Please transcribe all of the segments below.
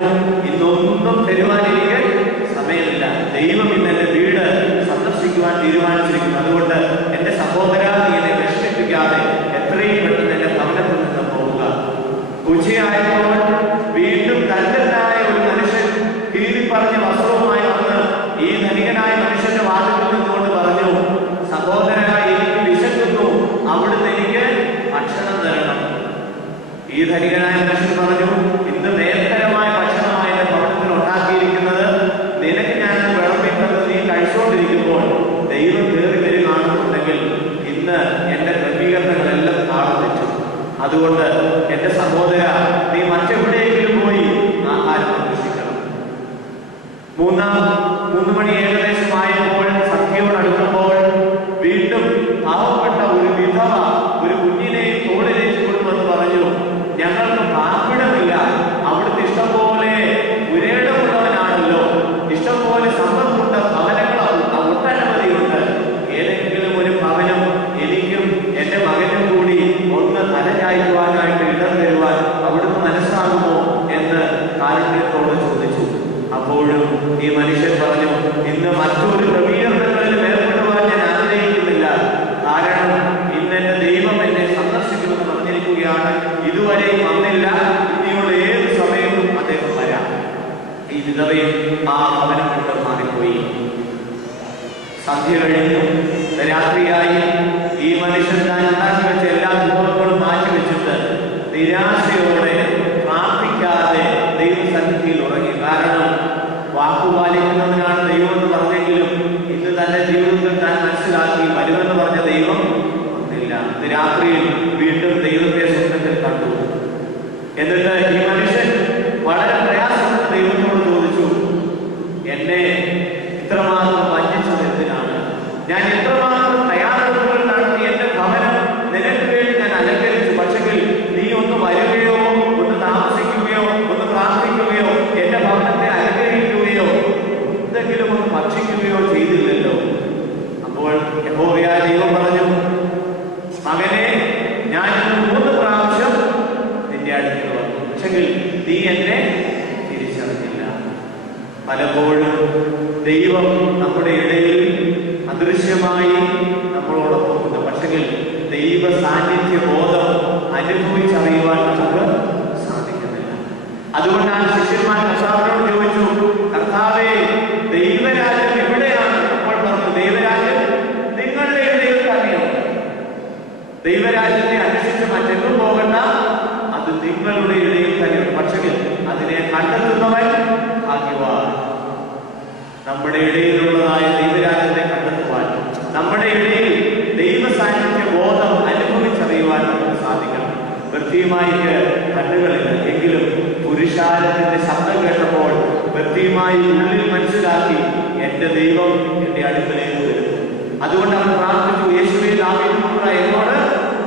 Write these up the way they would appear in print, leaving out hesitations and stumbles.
ഇന്നൊന്നും തരുവാനിരിക്കാൻ സമയമില്ല. ദൈവം ഇന്ന് എന്റെ വീട് സന്ദർശിക്കുവാൻ തീരുമാനിച്ചിരിക്കുന്നു. അതുകൊണ്ട് എന്റെ സഹോദര, നീ എന്നെ വിഷമിപ്പിക്കാതെ എത്രയും പെട്ടെന്ന് എന്റെ ഭവനത്തിൽ നിന്ന് പോവുക. ഉച്ചയായപ്പോൾ വീണ്ടും ദരിദ്രനായ ഒരു മനുഷ്യൻ കീറിപ്പറഞ്ഞ വസ്ത്രവുമായി വന്ന് ഈ ധനികനായ മനുഷ്യന്റെ വാതിലിൽ നിന്നുകൊണ്ട് പറഞ്ഞു, സഹോദര, എനിക്ക് വിശക്കുന്നു, അവിടുന്ന് എനിക്ക് ഭക്ഷണം തരണം. ഈ ധനികനായ മനുഷ്യൻ പറഞ്ഞു, ഇന്ന് നേരത്തരമായ ഭക്ഷണമായി എന്റെ ഭവനത്തിൽ ഉണ്ടാക്കിയിരിക്കുന്നത് നിനക്ക് ഞാൻ വിളമ്പിട്ടത് നീ കഴിച്ചുകൊണ്ടിരിക്കുമ്പോൾ ദൈവം കയറി വരികയാണെന്നുണ്ടെങ്കിൽ ഇന്ന് എന്റെ ക്രമീകരണങ്ങളെല്ലാം താളം തെറ്റും. അതുകൊണ്ട് എന്റെ സഹോദര, നീ മറ്റെവിടെയെങ്കിലും പോയി ആഹാരം അന്വേഷിക്കണം. 3 മണി ഏകദേശമായപ്പോൾ സന്ധ്യയോടടുക്കുമ്പോൾ വീണ്ടും പാവപ്പെട്ട ഒരു വിധവ ഒരു കുഞ്ഞിനെ തോളിലേറ്റ് കൊണ്ടുവന്ന് പറഞ്ഞു, ഞങ്ങൾക്ക് പാർപ്പിടമില്ല, അവിടുത്തെ ഇഷ്ടംപോലെ പുരേടമുള്ളവനാണല്ലോ, ഇഷ്ടംപോലെ സമ്പത്തുണ്ട്, ഭവനങ്ങൾ ഒട്ടനവധിയുണ്ട്, ഏതെങ്കിലും ഒരു ഭവനം എനിക്കും എന്റെ മകനും കൂടി ഒന്ന് തലചായ്ക്കുവാനായിട്ട് ഇടം തരുവാൻ അവിടുന്ന് മനസ്സാകുമോ എന്ന് കാരുണ്യത്തോട് ചോദിച്ചു. അപ്പോഴും ഈ മനുഷ്യൻ പറഞ്ഞു, ഇന്ന് മറ്റൊരു ക്രമീകരണങ്ങളിൽ ഏർപ്പെടുവാൻ ഞാൻ ആഗ്രഹിക്കുന്നില്ല. കാരണം ഇന്ന് എന്റെ ദൈവം എന്നെ സന്ദർശിക്കുമെന്ന് പറഞ്ഞിരിക്കുകയാണ്. ഇതുവരെ വന്നില്ല, ഇനിയുള്ള ഏത് സമയത്തും അദ്ദേഹം വരാം. ഈ വിധവയും ആ ഭവനം കൊണ്ട് മാറിപ്പോയി. സന്ധ്യ കഴിഞ്ഞു, രാത്രിയായി. ഈ മനുഷ്യൻ താൻ ഉണ്ടാക്കി വെച്ച എല്ലാ വിഭവങ്ങളും മാറ്റിവെച്ചിട്ട് നിരാശയോടെ പ്രാർത്ഥിക്കാതെ ദൈവസന്നിധിയിൽ ഉറങ്ങി. കാരണം വാക്കുപാലിക്കുന്നതിനാണ് ദൈവം എന്ന് പറഞ്ഞെങ്കിലും ഇന്ന് തന്റെ ജീവിതത്തിൽ താൻ മനസ്സിലാക്കി വരുമെന്ന് പറഞ്ഞ ദൈവം വന്നില്ല. ഇന്ന് രാത്രിയിൽ വീണ്ടും ദൈവത്തെ സ്വപ്നത്തിൽ കണ്ടു. എന്നിട്ട് ഈ മനുഷ്യൻ വളരെ പ്രയാസപ്പെട്ട് ദൈവത്തോട് ചോദിച്ചു, എന്നെ ഇത്രമാത്രം വഞ്ചിച്ചത് എന്തിനാണ്? ഞാൻ എത്രമാത്രം തയ്യാറെടുപ്പുകൾ നടത്തി എന്റെ ഭവനം നിനക്ക് വേണ്ടി ഞാൻ അലങ്കരിച്ചു. പക്ഷെങ്കിൽ നീ ഒന്ന് വരികയോ ഒന്ന് താമസിക്കുകയോ ഒന്ന് പ്രാർത്ഥിക്കുകയോ എന്റെ ഭവനത്തെ അലങ്കരിക്കുകയോ എന്തെങ്കിലും ഒന്ന് ഭക്ഷിക്കുകയോ ചെയ്തില്ലല്ലോ. അപ്പോൾ യഹോവയായ ദൈവം പറഞ്ഞു, മകനെ, ഞാൻ 3 പ്രാവശ്യം നിന്റെ അടുത്ത് വന്നു, പക്ഷെങ്കിൽ നീ എന്നെ തിരിച്ചറിഞ്ഞില്ല. പലപ്പോഴും ദൈവം നമ്മുടെ ഇടയിൽ അദൃശ്യമായി നമ്മളോടൊപ്പം ഉണ്ട്. പക്ഷെങ്കിൽ ദൈവ സാന്നിധ്യ ബോധം അനുഭവിച്ചറിയുവാൻ നമുക്ക് സാധിക്കുന്നില്ല. അതുകൊണ്ടാണ് ശിഷ്യന്മാർ കർത്താവിനോട് ചോദിച്ചു, കർത്താവേ, ദൈവരാജ്യം എവിടെയാണ്? അപ്പോൾ പറഞ്ഞു, ദൈവരാജ്യം നിങ്ങളുടെ ഇടയിൽ തന്നെയുണ്ട്. ദൈവരാജ്യത്തെ അന്വേഷിച്ച് മറ്റെങ്ങും പോകണ്ട, അത് നിങ്ങളുടെ ഇടയിൽ തന്നെയുണ്ട്. പക്ഷെങ്കിൽ അതിനെ കണ്ടെത്തുന്നവൻ ഭാഗ്യവാൻ. നമ്മുടെ ഇടയിലുള്ളതായ ദൈവരാജ്യത്തെ കണ്ടെത്തുവാൻ, നമ്മുടെ ഇടയിൽ ദൈവ സാന്നിധ്യ ബോധം അനുഭവിച്ചറിയുവാൻ നമുക്ക് സാധിക്കണം. വൃത്തിയുമായിക്ക് കണ്ണുകളില്ല, എങ്കിലും പുരുഷാരത്തിന്റെ ശബ്ദം കേട്ടപ്പോൾ വൃത്തിയുമായി ഉള്ളിൽ മനസ്സിലാക്കി എന്റെ ദൈവം എന്റെ അടുക്കലേക്ക് വരുന്നു. അതുകൊണ്ട് അവൻ പ്രാർത്ഥിച്ചു, യേശുവേ, ദാവീദിന്റെ എന്നോട്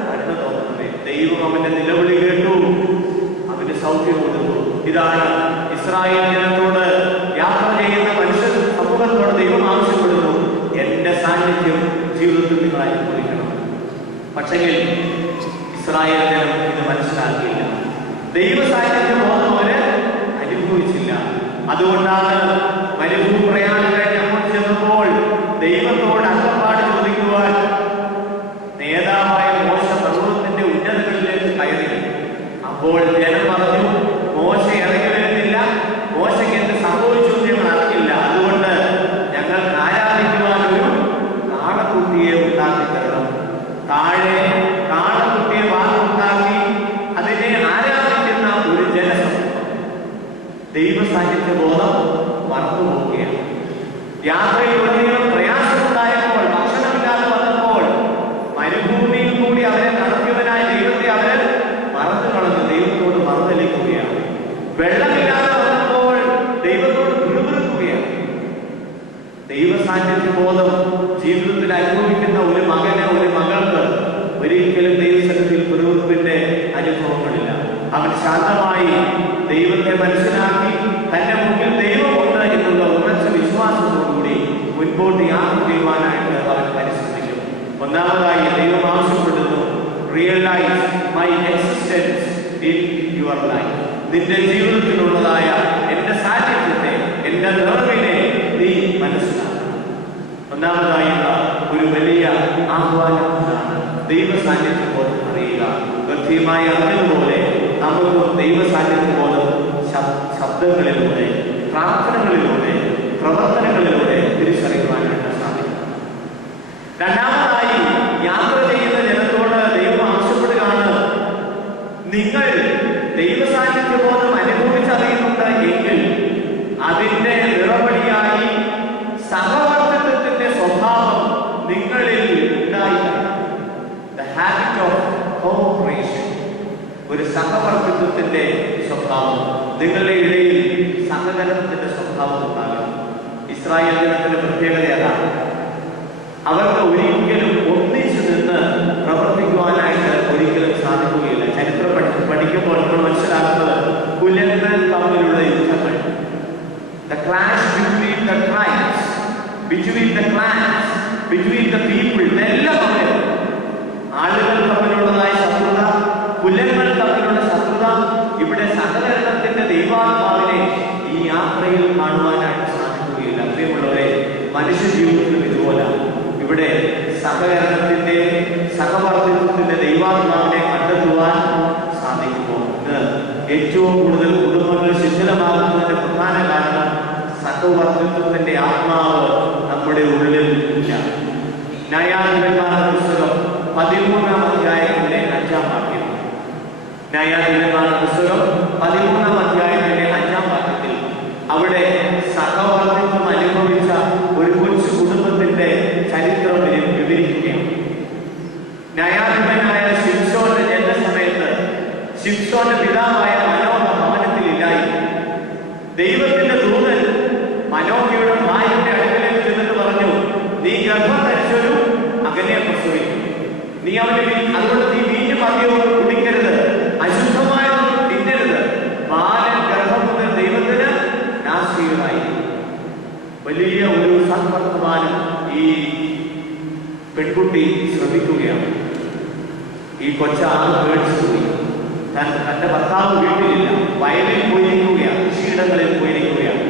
കരുണ തോന്നണമേ. ദൈവം അവന്റെ നിലവിളി കേട്ടു, അവന് സൗഖ്യം കൊടുത്തു. ഇതാണ് ഇസ്രായേൽ ജനത്തോട് യാത്ര ചെയ്യുന്ന മനുഷ്യ സമൂഹത്തോട് ദൈവം ആവശ്യപ്പെടുന്നു, എന്റെ സാന്നിധ്യം ജീവിതത്തിൽ നിങ്ങൾ അനുഭവിക്കണം. പക്ഷെങ്കിൽ ഇസ്രായേൽ ജനം ഇത് മനസ്സിലാക്കിയില്ല. ദൈവ സാന്നിധ്യ ബോധം അവര് അനുഭവിച്ചില്ല. അതുകൊണ്ടാണ് മരുഭൂമി പ്രയാണം കഴിഞ്ഞ് അങ്ങോട്ട് ചെന്നപ്പോൾ ദൈവത്തോട് അക്കപ്പാട് ചോദിക്കുവാൻ നേതാവായ മോശ പർവ്വതത്തിന്റെ ഉന്നതങ്ങളിലേക്ക് കയറി. അപ്പോൾ ജനം പറഞ്ഞു, മോശ ഇറങ്ങി വരുന്നില്ല, മോശയ്ക്ക് എന്ത് സംഭവിച്ചു ഞങ്ങൾ അറിയില്ല. അതുകൊണ്ട് ഞങ്ങൾക്ക് ആരാധിക്കുവാൻ ഒരു കാളക്കുട്ടിയെ ഉണ്ടാക്കി തരണം. താഴെ കാളക്കുട്ടിയെ വാങ്ങുണ്ടാക്കി അതിനെ ആരാധിക്കുന്ന ഒരു ജനസമൂഹം ദൈവ സാന്നിധ്യ ബോധം മറന്നു പോവുകയാണ്. യാത്രയിലുടനീളം പ്രയാസമുണ്ടായപ്പോൾ, ഭക്ഷണമില്ലാതെ വന്നപ്പോൾ മരുഭൂമിയിൽ കൂടി അവരെ നടത്തിയവനായ ദൈവത്തെ അവര് മറന്നു കളഞ്ഞു, ദൈവത്തോട് മറന്നലിക്കുകയാണ്. വെള്ളമില്ലാതെ വന്നപ്പോൾ ദൈവത്തോട് പിറുപിറുക്കുകയാണ്. ദൈവ സാന്നിധ്യ ബോധം ജീവിതത്തിൽ അനുഭവിക്കുന്ന ഒരു മകന്, ഒരു മകൾക്ക് ഒരിക്കലും ദൈവസന്നിധിയിൽ പിറുപിറുപ്പിന്റെ അനുഭവങ്ങളില്ല. അവൻ ശാന്തമായി ദൈവത്തെ മനസ്സിലാക്കി തന്റെ മുന്നിൽ ദൈവമുണ്ട് എന്നുള്ള ഉറച്ച വിശ്വാസത്തോടുകൂടി മുൻപോട്ട് യാത്ര ചെയ്യുവാനായിട്ട് അവൻ പരിശ്രമിക്കും. ഒന്നാമതായി ദൈവം ആവശ്യപ്പെടുന്നു, realise my existence in your life. നിന്റെ ജീവിതത്തിലുള്ളതായ ശബ്ദങ്ങളിലൂടെ, പ്രാർത്ഥനകളിലൂടെ, പ്രവർത്തനങ്ങളിലൂടെ തിരിച്ചറിയുവാനായിട്ട് സാധിക്കും. രണ്ടാമതായി, യാത്ര ചെയ്യുന്ന ജനത്തോട് ദൈവം ആവശ്യപ്പെടുകയാണ്, നിങ്ങൾ ദൈവസാന്നിധ്യബോധം അനുഭവിച്ചറിയുന്നുണ്ട് എങ്കിൽ അതിന്റെ നിറപടിയായി സഹവർത്തിത്വത്തിന്റെ സ്വഭാവം നിങ്ങളിൽ ഉണ്ടായിരിക്കണം. ദ ഹാബിറ്റ് ഓഫ് കോഓപ്പറേഷൻ, ഒരു സഹവർത്തിത്വത്തിന്റെ സ്വഭാവം, നിങ്ങളുടെ ഇടയിൽ സഹകരണത്തിന്റെ സ്വഭാവം ഉണ്ടാകണം. ഇസ്രായേൽ ജനത്തിന്റെ പ്രത്യേകത അതാണ്. അവർക്ക് ഒരിക്കലും ഒന്നിച്ചു നിന്ന് പ്രവർത്തിക്കുവാനായിട്ട് ഒരിക്കലും സാധിക്കുകയില്ല. ചരിത്രം പഠിക്കുമ്പോൾ നമ്മൾ മനസ്സിലാക്കുന്നത് കുലങ്ങൾ തമ്മിലുള്ള യുദ്ധങ്ങൾ, the clash between the tribes, between the clans, between the people, ഇതെല്ലാം തമ്മിൽ ആളുകൾ തമ്മിലുള്ളതായ ശത്രുത, കുലങ്ങൾ തമ്മിലുള്ള ശത്രുത, ഇവിടെ സഹകരണത്തിന്റെ ദൈവാത്മാവിനെ ഈ യാത്രയിൽ കാണുവാനായിട്ട് സാധിക്കുകയില്ല. പ്രിയമുള്ളവരെ, മനുഷ്യ ജീവിതത്തിലും ഇതുപോലെ ഇവിടെ സഹകരണത്തിന്റെ, സഹവർത്തിത്വത്തിന്റെ ദൈവാത്മാവിനെ കണ്ടെത്തുവാൻ സാധിക്കുമോ? ഏറ്റവും കൂടുതൽ കുടുംബങ്ങൾ ശിഥിലമാകുന്നതിന്റെ പ്രധാന കാരണം സഹവർത്തിത്വത്തിന്റെ ആത്മാവ് നമ്മുടെ ഉള്ളിൽ ഇല്ല. ന്യായാധിപന്മാരുടെ പുസ്തകം 13-ാം അധ്യായത്തിന്റെ 5-ാം വാക്യം. ന്യായാധിപന്മാരുടെ പുസ്തകം 13-ാം അധ്യായത്തിന്റെ 5-ാം വാക്യത്തിൽ അവിടെ സഹവർത്തിത്വം അനുഭവിച്ച ഒരു കൊച്ചു കുടുംബത്തിന്റെ ചരിത്രം വിവരിക്കുകയാണ്. ന്യായാധിപനായ ശിംശോന്റെ ജന്മസമയത്ത് ശിംശോന്റെ പിതാവായ മനോഹ ഭവനത്തിലില്ലായി. ദൈവത്തിന്റെ ദൂതൻ മനോഹയുടെ ഭാര്യയുടെ അടുക്കലേക്ക് ചെന്നിട്ട് പറഞ്ഞു, നീ ഗർഭം ധരിച്ചൊരു മകനെ പ്രസവിക്കും. നീ അതുകൊണ്ട് നീ വീഞ്ഞു മദ്യവും കുടിക്കരുത്, അശുദ്ധമായതൊന്നും തിന്നരുത്. ബാലൻ ഗർഭം മുതൽ ദൈവത്തിന് നാസ്തികമായി. വലിയ ഒരു സദ്വർത്തമാനം ഈ പെൺകുട്ടി ശ്രമിക്കുകയാണ്. ഈ കൊച്ചാണ് പേടിച്ചു പോയി. തന്റെ ഭർത്താവ് വീട്ടിലില്ല, വയലിൽ പോയിരിക്കുകയാണ്, കൃഷിയിടങ്ങളിൽ പോയിരിക്കുകയാണ്.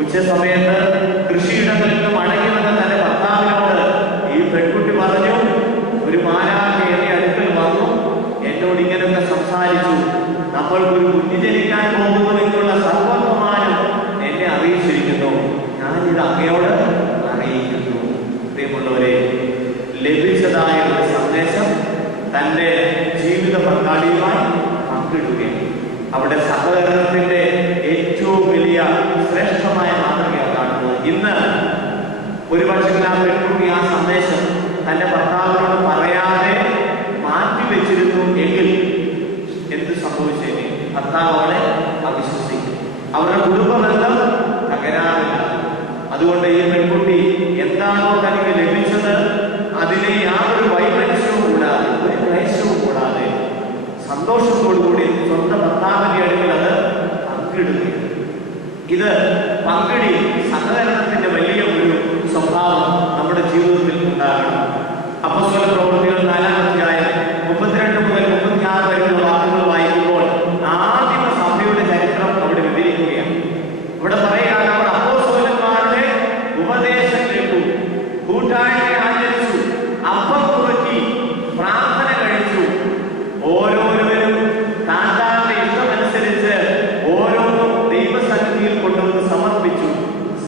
ഉച്ചസമയത്ത് കൃഷിയിടങ്ങളിൽ നിന്ന് മടങ്ങി വന്ന തന്റെ ഭർത്താവിനോട് ഈ പെൺകുട്ടി പറഞ്ഞു, ഒരു മാലാഖ എന്റെ അടുക്കൽ വന്നു, എന്നോട് ഇങ്ങനെയൊക്കെ സംസാരിച്ചു, നമ്മൾക്കൊരു കുഞ്ഞ് ജനിക്കാൻ പോകുന്നു എന്നുള്ള സർവ്വമാനം എന്നെ അറിയിച്ചിരിക്കുന്നു, ഞാനിത് അങ്ങയോട് അറിയിക്കുന്നു. പ്രിയമുള്ളവരെ, ലഭിച്ചതായ ഒരു സന്ദേശം തന്റെ ജീവിത പങ്കാളിയുമായി പങ്കിടുകയാണ്. അവിടെ സഹകരണത്തിന്റെ ഏറ്റവും വലിയ ശ്രേഷ്ഠമായ മാതൃകയാണ് കാണുന്നത്. ഇന്ന് ഒരുപക്ഷെ ആ പെൺകുട്ടി ആ സന്ദേശം തന്റെ ഭർത്താവിനോട് പറയാതെ മാറ്റിവെച്ചിരുന്നു എങ്കിൽ എന്ത് സംഭവിച്ചേനെ? ഭർത്താവ് അവളെ അവിശ്വസിക്കും, അവരുടെ കുടുംബബന്ധം തകരാറില്ല. അതുകൊണ്ട് ഈ പെൺകുട്ടി എന്താണോ തനിക്ക് ലഭിച്ചത് അതിനെ യാതൊരു വൈമനസ്യവും കൂടാതെ, ഒരു ക്ലേശവും കൂടാതെ സന്തോഷത്തോടുകൂടി സ്വന്തം ഭർത്താവിന്റെ അടുക്കൽ അത് പങ്കിടുകയാണ്. ഇത് പങ്കിടി സഹകരണത്തിന്റെ വലിയ ഒരു സ്വഭാവം നമ്മുടെ ജീവിതത്തിൽ ഉണ്ടാകണം. അപ്പോസ്തല പ്രവൃത്തി